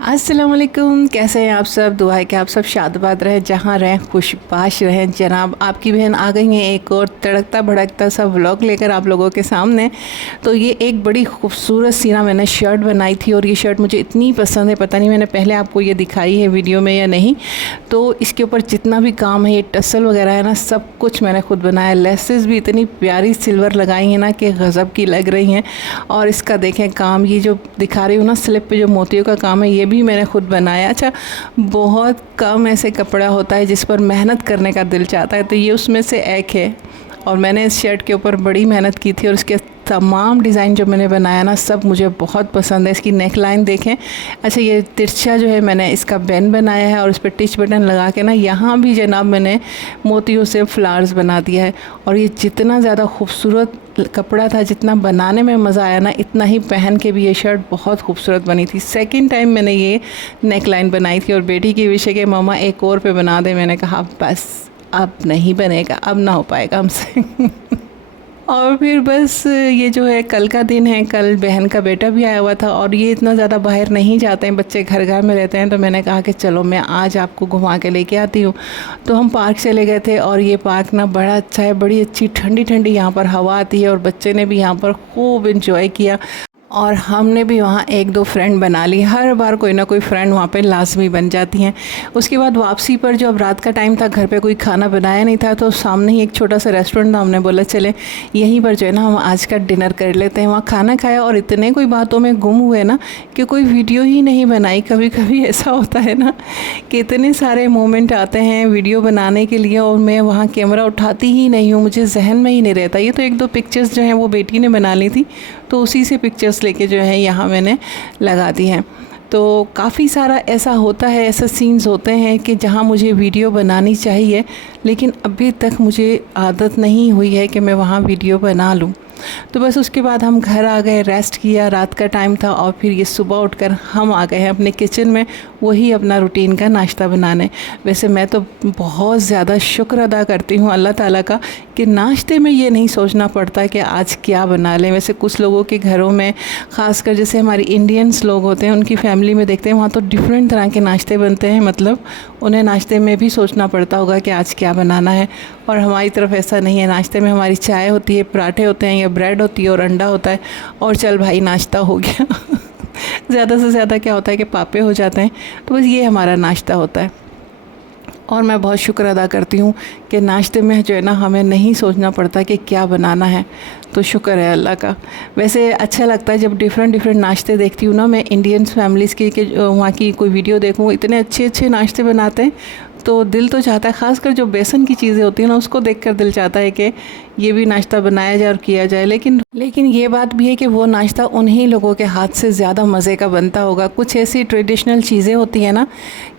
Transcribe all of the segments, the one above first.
अस्सलाम वालेकुम, कैसे हैं आप सब। दुआ है कि आप सब शादबाद रहें, जहाँ रहें खुशबाश रहें। जनाब, आपकी बहन आ गई है एक और तड़कता भड़कता सा व्लॉग लेकर आप लोगों के सामने। तो ये एक बड़ी खूबसूरत सी ना मैंने शर्ट बनाई थी और ये शर्ट मुझे इतनी पसंद है, पता नहीं मैंने पहले आपको ये दिखाई है वीडियो में या नहीं। तो इसके ऊपर जितना भी काम है, ये टसल वगैरह है ना, सब कुछ मैंने खुद बनाया। लेसेस भी इतनी प्यारी सिल्वर लगाई हैं ना कि गज़ब की लग रही हैं। और इसका देखें काम, ये जो दिखा रही हूँ ना स्लिप पे जो मोतियों का काम है, ये भी मैंने खुद बनाया। अच्छा, बहुत कम ऐसे कपड़ा होता है जिस पर मेहनत करने का दिल चाहता है, तो ये उसमें से एक है। और मैंने इस शर्ट के ऊपर बड़ी मेहनत की थी और इसके तमाम डिज़ाइन जो मैंने बनाया ना, सब मुझे बहुत पसंद है। इसकी नेक लाइन देखें। अच्छा, ये तिरछा जो है मैंने इसका बैन बनाया है और इस पर टिच बटन लगा के ना यहाँ भी जनाब मैंने मोतियों से फ्लावर्स बना दिया है। और ये जितना ज़्यादा खूबसूरत कपड़ा था, जितना बनाने में मज़ा आया ना, इतना ही पहन के भी ये शर्ट बहुत खूबसूरत बनी थी। सेकंड टाइम मैंने ये नेक लाइन बनाई थी और बेटी की विश है कि मामा एक और पे बना दे। मैंने कहा बस अब नहीं बनेगा, अब ना हो पाएगा हमसे। और फिर बस ये जो है कल का दिन है, कल बहन का बेटा भी आया हुआ था और ये इतना ज़्यादा बाहर नहीं जाते हैं, बच्चे घर घर में रहते हैं। तो मैंने कहा कि चलो मैं आज आपको घुमा के लेके आती हूँ। तो हम पार्क चले गए थे और ये पार्क ना बड़ा अच्छा है, बड़ी अच्छी ठंडी ठंडी यहाँ पर हवा आती है और बच्चे ने भी यहाँ पर खूब इंजॉय किया। और हमने भी वहाँ एक दो फ्रेंड बना ली। हर बार कोई ना कोई फ्रेंड वहाँ पे लाजमी बन जाती हैं। उसके बाद वापसी पर जो अब रात का टाइम था, घर पे कोई खाना बनाया नहीं था, तो सामने ही एक छोटा सा रेस्टोरेंट था। हमने बोला चले यहीं पर जो है ना हम आज का डिनर कर लेते हैं। वहाँ खाना खाया और इतने कोई बातों में गुम हुए ना कि कोई वीडियो ही नहीं बनाई। कभी कभी ऐसा होता है ना कि इतने सारे मोमेंट आते हैं वीडियो बनाने के लिए और मैं वहाँ कैमरा उठाती ही नहीं हूँ, मुझे जहन में ही नहीं रहता। ये तो एक दो पिक्चर्स जो हैं वो बेटी ने बना ली थी, तो उसी से पिक्चर्स लेके जो है यहाँ मैंने लगा दी हैं। तो काफ़ी सारा ऐसा होता है, ऐसे सीन्स होते हैं कि जहाँ मुझे वीडियो बनानी चाहिए, लेकिन अभी तक मुझे आदत नहीं हुई है कि मैं वहाँ वीडियो बना लूँ। तो बस उसके बाद हम घर आ गए, रेस्ट किया, रात का टाइम था और फिर ये सुबह उठकर हम आ गए हैं अपने किचन में वही अपना रूटीन का नाश्ता बनाने। वैसे मैं तो बहुत ज़्यादा शुक्र अदा करती हूँ अल्लाह ताला का कि नाश्ते में ये नहीं सोचना पड़ता कि आज क्या बना लें। वैसे कुछ लोगों के घरों में, ख़ासकर जैसे हमारी इंडियंस लोग होते हैं, उनकी फैमिली में देखते हैं वहाँ तो डिफरेंट तरह के नाश्ते बनते हैं, मतलब उन्हें नाश्ते में भी सोचना पड़ता होगा कि आज क्या बनाना है। और हमारी तरफ ऐसा नहीं है। नाश्ते में हमारी चाय होती है, पराठे होते हैं या ब्रेड होती है और अंडा होता है और चल भाई नाश्ता हो गया। ज़्यादा से ज़्यादा क्या होता है कि पापे हो जाते हैं। तो बस ये हमारा नाश्ता होता है। और मैं बहुत शुक्र अदा करती हूँ कि नाश्ते में जो है ना हमें नहीं सोचना पड़ता कि क्या बनाना है, तो शुक्र है अल्लाह का। वैसे अच्छा लगता है जब डिफरेंट डिफरेंट नाश्ते देखती हूँ ना मैं इंडियंस फैमिलीज़ की, कि वहाँ की कोई वीडियो देखूँ, इतने अच्छे अच्छे नाश्ते बनाते हैं तो दिल तो चाहता है, ख़ासकर जो बेसन की चीज़ें होती हैं ना उसको देखकर दिल चाहता है कि ये भी नाश्ता बनाया जाए और किया जाए। लेकिन ये बात भी है कि वो नाश्ता उन्हीं लोगों के हाथ से ज़्यादा मज़े का बनता होगा। कुछ ऐसी ट्रेडिशनल चीज़ें होती हैं ना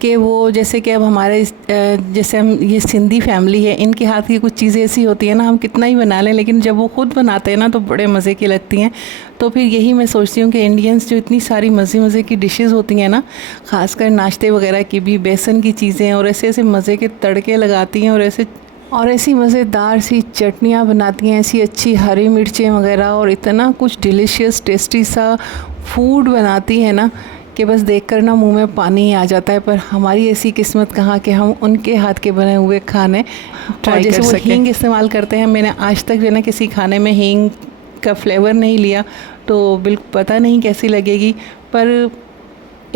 कि वो जैसे कि अब हमारे जैसे हम ये सिंधी फैमिली है, इनके हाथ की कुछ चीज़ें ऐसी होती हैं ना, हम कितना ही बना लें लेकिन जब वो खुद बनाते हैं ना तो बड़े मज़े की लगती हैं। तो फिर यही मैं सोचती हूँ कि इंडियंस जो इतनी सारी मज़े मज़े की डिशेज़ होती हैं ना, ख़ासकर नाश्ते वगैरह की भी, बेसन की चीज़ें और ऐसे ऐसे मज़े के तड़के लगाती हैं और ऐसी मज़ेदार सी चटनियाँ बनाती हैं, ऐसी अच्छी हरी मिर्चें वगैरह और इतना कुछ डिलीशियस टेस्टी सा फूड बनाती है ना कि बस देखकर ना मुंह में पानी ही आ जाता है। पर हमारी ऐसी किस्मत कहाँ कि हम उनके हाथ के बने हुए खाने ट्राई कर सकें। जैसे वो हींग इस्तेमाल करते हैं, मैंने आज तक जो ना किसी खाने में हींग का फ्लेवर नहीं लिया, तो बिल्कुल पता नहीं कैसी लगेगी। पर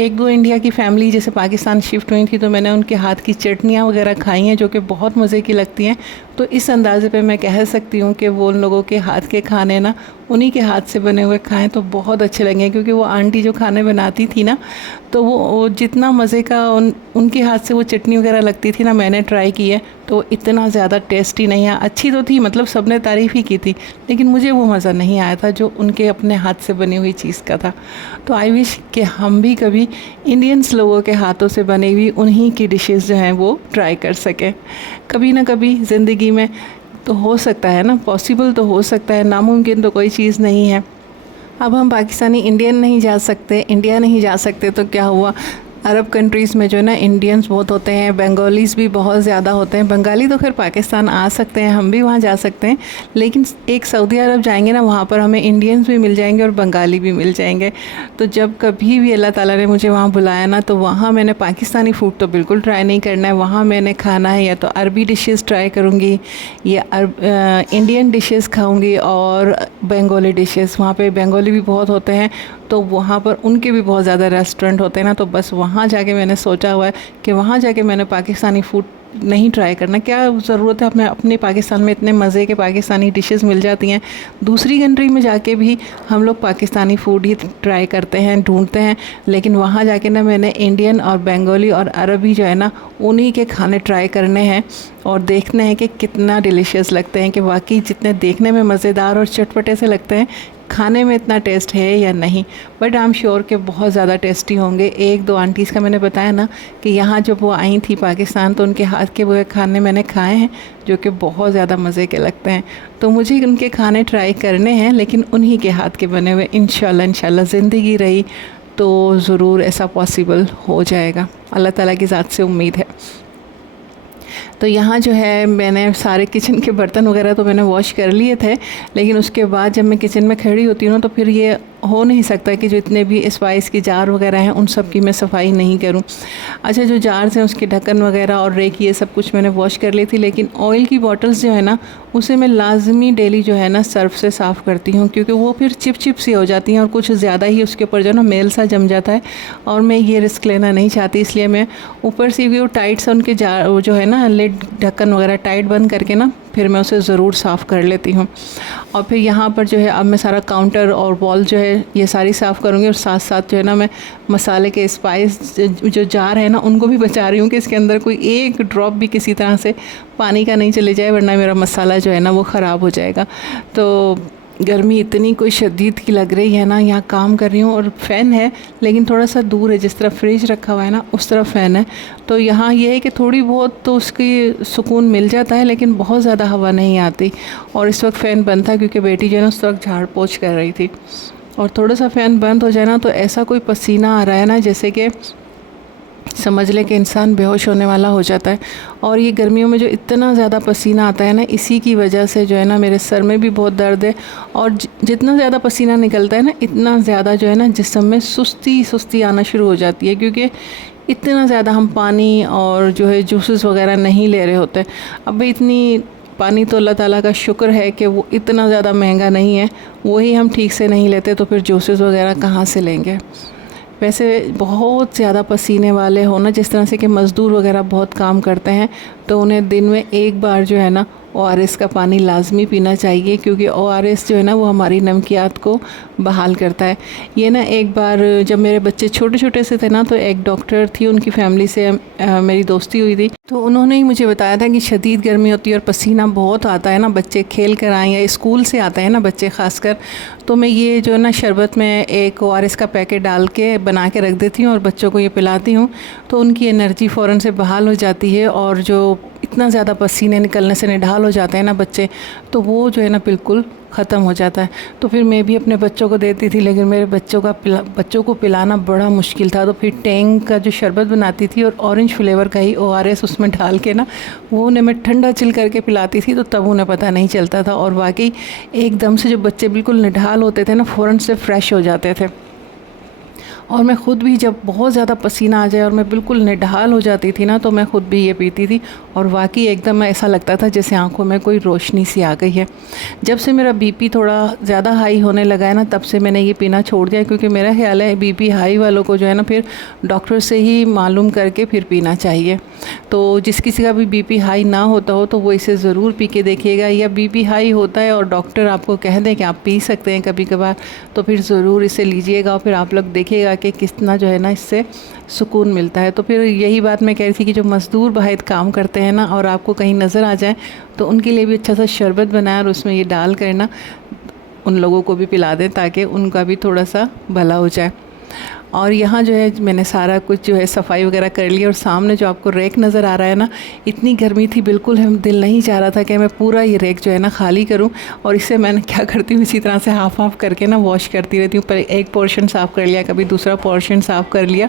एक दो इंडिया की फैमिली जैसे पाकिस्तान शिफ्ट हुई थी तो मैंने उनके हाथ की चटनियाँ वगैरह खाई हैं जो कि बहुत मज़े की लगती हैं। तो इस अंदाज़े पे मैं कह सकती हूँ कि वो उन लोगों के हाथ के खाने ना उन्हीं के हाथ से बने हुए खाएं तो बहुत अच्छे लगे। क्योंकि वो आंटी जो खाने बनाती थी ना, तो वो जितना मज़े का उनके हाथ से वो चटनी वगैरह लगती थी ना, मैंने ट्राई की है तो इतना ज़्यादा टेस्टी नहीं आया। अच्छी तो थी, मतलब सब ने तारीफ़ ही की थी, लेकिन मुझे वो मज़ा नहीं आया था जो उनके अपने हाथ से बनी हुई चीज़ का था। तो आई विश कि हम भी कभी इंडियंस लोगों के हाथों से बनी हुई उन्हीं की डिशेज़ जो हैं वो ट्राई कर सकें कभी ना कभी ज़िंदगी में। तो हो सकता है ना, पॉसिबल तो हो सकता है, नामुमकिन तो कोई चीज़ नहीं है। अब हम पाकिस्तानी इंडिया नहीं जा सकते तो क्या हुआ, अरब कंट्रीज़ में जो है ना इंडियंस बहुत होते हैं, बंगालीज़ भी बहुत ज़्यादा होते हैं। बंगाली तो खैर पाकिस्तान आ सकते हैं, हम भी वहाँ जा सकते हैं, लेकिन एक सऊदी अरब जाएंगे ना, वहाँ पर हमें इंडियंस भी मिल जाएंगे और बंगाली भी मिल जाएंगे। तो जब कभी भी अल्लाह ताला ने मुझे वहाँ बुलाया ना, तो वहाँ मैंने पाकिस्तानी फ़ूड तो बिल्कुल ट्राई नहीं करना है। वहाँ मैंने खाना है या तो अरबी डिशेज़ ट्राई करूँगी या इंडियन डिशेज़ खाऊँगी और बंगाली डिशेज़। वहाँ पे बंगाली भी बहुत होते हैं, तो वहाँ पर उनके भी बहुत ज़्यादा रेस्टोरेंट होते हैं ना, तो बस वहाँ जाके मैंने सोचा हुआ है कि वहाँ जाके मैंने पाकिस्तानी फ़ूड नहीं ट्राई करना। क्या ज़रूरत है, हमें अपने पाकिस्तान में इतने मज़े के पाकिस्तानी डिशेस मिल जाती हैं। दूसरी कंट्री में जाके भी हम लोग पाकिस्तानी फ़ूड ही ट्राई करते हैं, ढूंढते हैं, लेकिन वहाँ जाके ना मैंने इंडियन और बंगाली और अरबी जो है ना, उन्हीं के खाने ट्राई करने हैं और देखने हैं कि कितना डिलीशियस लगते हैं, कि वाकई जितने देखने में मज़ेदार और चटपटे से लगते हैं, खाने में इतना टेस्ट है या नहीं। बट आई एम श्योर कि बहुत ज़्यादा टेस्टी होंगे। एक दो आंटीज़ का मैंने बताया ना कि यहाँ जब वो आई थी पाकिस्तान, तो उनके हाथ के वो खाने मैंने खाए हैं जो कि बहुत ज़्यादा मज़े के लगते हैं। तो मुझे उनके खाने ट्राई करने हैं, लेकिन उन्हीं के हाथ के बने हुए। इंशाल्लाह ज़िंदगी रही तो ज़रूर ऐसा पॉसिबल हो जाएगा, अल्लाह ताला की ज़ात से उम्मीद है। तो यहाँ जो है मैंने सारे किचन के बर्तन वगैरह तो मैंने वॉश कर लिए थे, लेकिन उसके बाद जब मैं किचन में खड़ी होती हूँ ना, तो फिर ये हो नहीं सकता कि जो इतने भी स्पाइस की जार वगैरह हैं उन सब की मैं सफाई नहीं करूँ। अच्छा, जो जार्स हैं उसके ढक्कन वगैरह और रेक ये सब कुछ मैंने वॉश कर ली थी, लेकिन ऑयल की बॉटल्स जो है ना, उसे मैं लाजमी डेली जो है ना सर्फ से साफ़ करती हूँ, क्योंकि वो फिर चिप चिप सी हो जाती हैं और कुछ ज़्यादा ही उसके ऊपर जो है ना मेल सा जम जाता है, और मैं ये रिस्क लेना नहीं चाहती। इसलिए मैं ऊपर से भी वो टाइट सा उनके जार वो जो है ना लिड ढक्कन वगैरह टाइट बंद करके ना फिर मैं उसे ज़रूर साफ़ कर लेती हूँ। और फिर यहाँ पर जो है अब मैं सारा काउंटर और वॉल जो है ये सारी साफ़ करूँगी, और साथ साथ जो है ना मैं मसाले के स्पाइस जो जार है ना उनको भी बचा रही हूँ कि इसके अंदर कोई एक ड्रॉप भी किसी तरह से पानी का नहीं चले जाए, वरना मेरा मसाला जो है ना वो ख़राब हो जाएगा। तो गर्मी इतनी कोई शदीद की लग रही है ना, यहाँ काम कर रही हूँ और फ़ैन है लेकिन थोड़ा सा दूर है, जिस तरफ फ्रिज रखा हुआ है ना उस तरफ फ़ैन है। तो यहाँ ये है कि थोड़ी बहुत तो उसकी सुकून मिल जाता है, लेकिन बहुत ज़्यादा हवा नहीं आती। और इस वक्त फ़ैन बंद था क्योंकि बेटी जो है ना उस वक्त झाड़ पोंछ कर रही थी, और थोड़ा सा फ़ैन बंद हो जाए ना तो ऐसा कोई पसीना आ रहा है ना जैसे कि समझ ले कि इंसान बेहोश होने वाला हो जाता है। और ये गर्मियों में जो इतना ज़्यादा पसीना आता है ना, इसी की वजह से जो है ना मेरे सर में भी बहुत दर्द है, और जितना ज़्यादा पसीना निकलता है ना, इतना ज़्यादा जो है ना जिस्म में सुस्ती आना शुरू हो जाती है, क्योंकि इतना ज़्यादा हम पानी और जो है जूसेस वगैरह नहीं ले रहे होते। अब इतनी पानी तो अल्लाह ताला का शुक्र है कि वो इतना ज़्यादा महंगा नहीं है, वही हम ठीक से नहीं लेते तो फिर जूसेस वगैरह कहाँ से लेंगे। वैसे बहुत ज़्यादा पसीने वाले हो ना, जिस तरह से कि मज़दूर वगैरह बहुत काम करते हैं, तो उन्हें दिन में एक बार जो है ना ORS का पानी लाजमी पीना चाहिए, क्योंकि ORS जो है ना वो हमारी नमकियात को बहाल करता है। ये ना एक बार जब मेरे बच्चे छोटे छोटे से थे ना, तो एक डॉक्टर थी, उनकी फ़ैमिली से मेरी दोस्ती हुई थी, तो उन्होंने ही मुझे बताया था कि शदीद गर्मी होती है और पसीना बहुत आता है ना, बच्चे खेल कर आए या स्कूल से आते हैं ना बच्चे ख़ासकर, तो मैं ये जो है ना शरबत में एक ORS का पैकेट डाल के बना के रख देती हूँ और बच्चों को ये पिलाती हूँ, तो उनकी एनर्जी फ़ौरन से बहाल हो जाती है। और जो इतना ज़्यादा पसीने निकलने से निढाल हो जाते हैं ना बच्चे, तो वो जो है ना बिल्कुल ख़त्म हो जाता है। तो फिर मैं भी अपने बच्चों को देती थी, लेकिन मेरे बच्चों को पिलाना बड़ा मुश्किल था। तो फिर टैंक का जो शरबत बनाती थी और ऑरेंज फ्लेवर का ही ORS उसमें डाल के ना वो उन्हें मैं ठंडा चिल करके पिलाती थी, तो तब उन्हें पता नहीं चलता था। और वाकई एकदम से जो बच्चे बिल्कुल निढाल होते थे ना, फ़ौरन से फ्रेश हो जाते थे। और मैं ख़ुद भी जब बहुत ज़्यादा पसीना आ जाए और मैं बिल्कुल निढाल हो जाती थी ना, तो मैं ख़ुद भी ये पीती थी, और वाकई एकदम ऐसा लगता था जैसे आंखों में कोई रोशनी सी आ गई है। जब से मेरा BP थोड़ा ज़्यादा हाई होने लगा है ना, तब से मैंने ये पीना छोड़ दिया, क्योंकि मेरा ख्याल है BP हाई वालों को जो है ना फिर डॉक्टर से ही मालूम करके फिर पीना चाहिए। तो जिस किसी का भी BP हाई ना होता हो तो वो इसे ज़रूर पी के देखिएगा, या BP हाई होता है और डॉक्टर आपको कह दें कि आप पी सकते हैं कभी कभार, तो फिर ज़रूर इसे लीजिएगा और फिर आप लोग देखिएगा कि कितना जो है ना इससे सुकून मिलता है। तो फिर यही बात मैं कह रही थी कि जो मज़दूर बाहर काम करते हैं ना, और आपको कहीं नज़र आ जाए तो उनके लिए भी अच्छा सा शरबत बनाए और उसमें ये डाल कर ना उन लोगों को भी पिला दें, ताकि उनका भी थोड़ा सा भला हो जाए। और यहाँ जो है मैंने सारा कुछ जो है सफाई वगैरह कर लिया। और सामने जो आपको रैक नज़र आ रहा है ना, इतनी गर्मी थी, बिल्कुल हम दिल नहीं चाह रहा था कि मैं पूरा ये रैक जो है ना खाली करूँ। और इससे मैंने क्या करती हूँ, इसी तरह से हाफ हाफ करके ना वॉश करती रहती हूँ। पर एक पोर्शन साफ़ कर लिया, कभी दूसरा पोर्शन साफ़ कर लिया।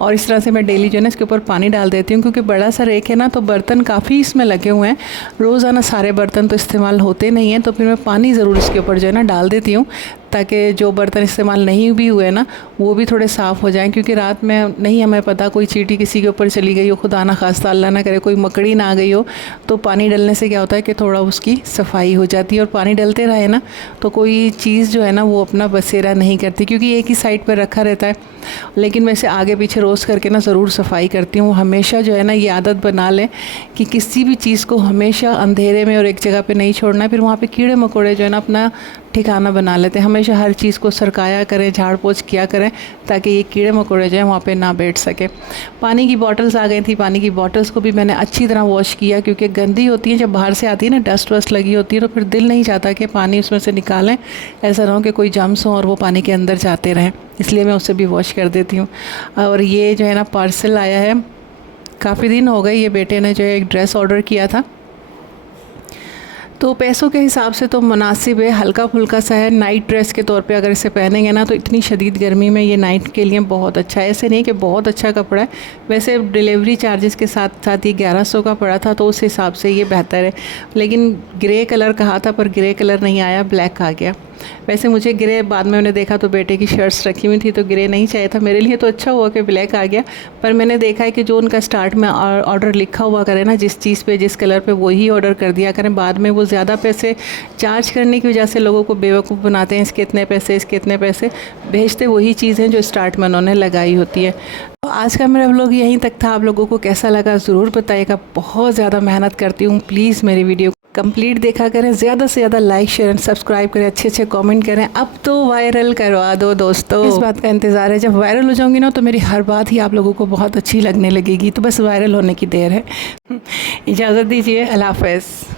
और इस तरह से मैं डेली जो है ना इसके ऊपर पानी डाल देती हूँ, क्योंकि बड़ा सा रैक है ना, तो बर्तन काफ़ी इसमें लगे हुए हैं। रोज़ाना सारे बर्तन तो इस्तेमाल होते नहीं हैं, तो फिर मैं पानी ज़रूर इसके ऊपर जो है ना डाल देती हूँ, ताकि जो बर्तन इस्तेमाल नहीं भी हुए ना वो भी थोड़े साफ़ हो जाएं। क्योंकि रात में नहीं हमें पता, कोई चींटी किसी के ऊपर चली गई हो, खुदा ना खास्ता अल्लाह ना करे कोई मकड़ी ना आ गई हो, तो पानी डलने से क्या होता है कि थोड़ा उसकी सफाई हो जाती है। और पानी डलते रहे ना तो कोई चीज़ जो है ना वो अपना बसेरा नहीं करती, क्योंकि एक ही साइड पर रखा रहता है। लेकिन मैं इसे आगे पीछे रोज़ करके ना ज़रूर सफाई करती हूँ। हमेशा जो है ना ये आदत बना लें कि किसी भी चीज़ को हमेशा अंधेरे में और एक जगह पे नहीं छोड़ना है, फिर वहाँ पे कीड़े मकोड़े जो है ना अपना ठिकाना बना लेते हैं। हमेशा हर चीज़ को सरकाया करें, झाड़ पोंछ किया करें, ताकि ये कीड़े मकोड़े जो हैं वहाँ पे ना बैठ सके। पानी की बॉटल्स आ गई थी, पानी की बॉटल्स को भी मैंने अच्छी तरह वॉश किया, क्योंकि गंदी होती है, जब बाहर से आती है ना डस्ट वस्ट लगी होती है, तो फिर दिल नहीं चाहता कि पानी उसमें से निकालें, ऐसा ना हो कि कोई जम्स हो और वो पानी के अंदर जाते रहें, इसलिए मैं उससे भी वॉश कर देती हूँ। और ये जो है ना पार्सल आया है, काफ़ी दिन हो गए, ये बेटे ने जो है एक ड्रेस ऑर्डर किया था, तो पैसों के हिसाब से तो मुनासिब है, हल्का फुल्का सा है। नाइट ड्रेस के तौर पे अगर इसे पहनेंगे ना तो इतनी शदीद गर्मी में ये नाइट के लिए बहुत अच्छा है। ऐसे नहीं कि बहुत अच्छा कपड़ा है, वैसे डिलीवरी चार्जेस के साथ साथ ये 1100 का पड़ा था, तो उस हिसाब से ये बेहतर है। लेकिन ग्रे कलर कहा था पर ग्रे कलर नहीं आया, ब्लैक आ गया। वैसे मुझे ग्रे बाद में मैंने देखा तो बेटे की शर्ट्स रखी हुई थी, तो ग्रे नहीं चाहिए था मेरे लिए, तो अच्छा हुआ कि ब्लैक आ गया। पर मैंने देखा है कि जो उनका स्टार्ट में ऑर्डर लिखा हुआ करे ना, जिस चीज़ पे जिस कलर पे वही ऑर्डर कर दिया करें। बाद में वो ज़्यादा पैसे चार्ज करने की वजह से लोगों को बेवकूफ़ बनाते हैं, इसके इतने पैसे इसके इतने पैसे, भेजते वही चीज़ हैं जो स्टार्ट में उन्होंने लगाई होती है। तो आज का मेरा व्लॉग यहीं तक था। आप लोगों को कैसा लगा ज़रूर बताइएगा। बहुत ज़्यादा मेहनत करती हूँ, प्लीज़ मेरी वीडियो कंप्लीट देखा करें, ज़्यादा से ज़्यादा लाइक शेयर एंड सब्सक्राइब करें, अच्छे अच्छे कमेंट करें। अब तो वायरल करवा दो दोस्तों, इस बात का इंतज़ार है। जब वायरल हो जाऊंगी ना तो मेरी हर बात ही आप लोगों को बहुत अच्छी लगने लगेगी, तो बस वायरल होने की देर है। इजाज़त दीजिए, अल्लाह हाफ़िज़।